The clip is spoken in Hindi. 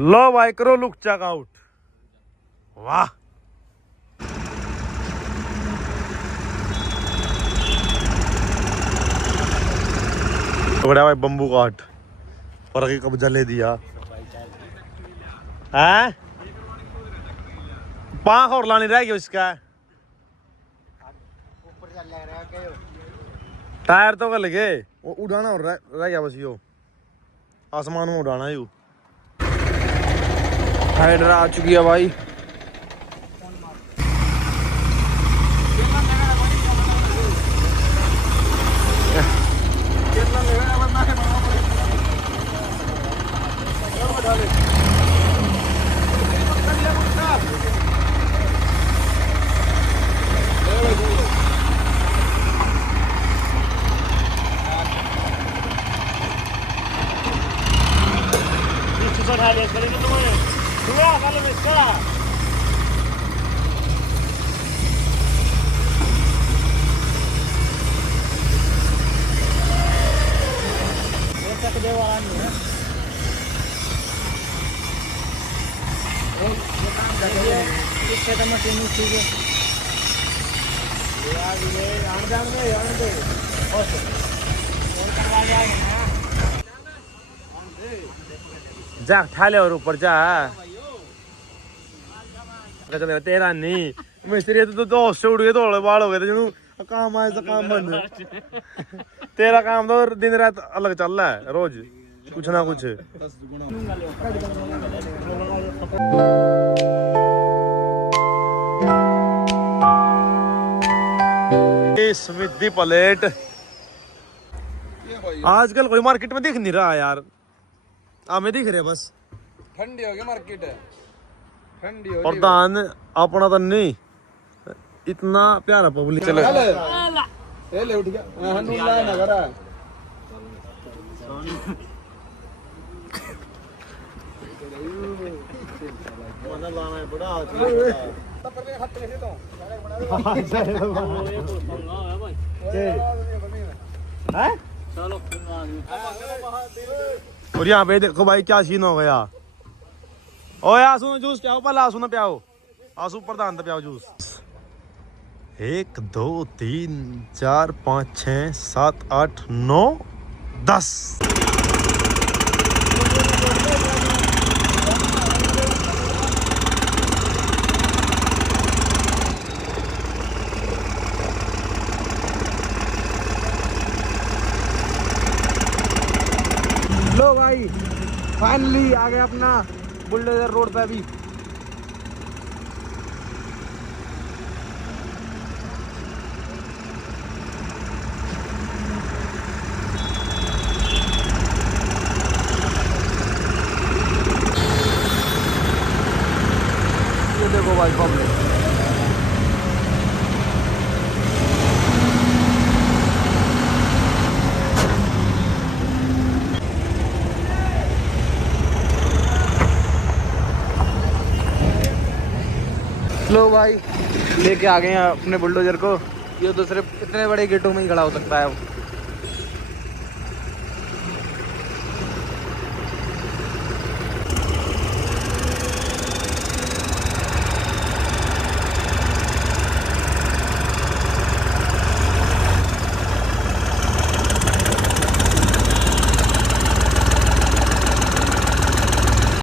लो भाई करो लुक चेकआउट। वाह भाई बम्बू काट पर कब्जा ले दिया है। पांख और लानी रह गया इसका। टायर तो गल गए उड़ाना और रह गया बस यो आसमान में उड़ाना यू। हाइड्र आ चुकी है भाई। जा ठाले और ऊपर जा तेरा नहीं मिस्त्री तो उससे उड़ गए थोड़े बाल हो गए थे जो काम आए तो काम बंद। तेरा काम तो दिन रात अलग चल रहा है रोज कुछ ना कुछ। स्मिथ प्लेट आजकल कोई मार्केट में दिख नहीं रहा यार। हमें दिख रहे बस ठंडी हो गई मार्केट है। ठंडी हो प्रधान अपना तो नहीं इतना प्यारा पब्लिक। चलो ले उठ गया हनुला ना करा। मन लाना है बड़ा चलो और यहाँ पे देखो भाई क्या सीन हो गया। ओ आंसू जूस पियाओ पहले आंसू ना पियाओ आंसू प्रधान पियाओ जूस। 1 2 3 4 5 6 7 8 9 10। लो भाई फाइनली आ गया अपना बुलडोजर रोड पे। अभी ये देखो भाई पब्लिक। लो भाई लेके आ गए हैं अपने बुलडोजर को। ये तो सिर्फ इतने बड़े गेटों में ही खड़ा हो सकता है।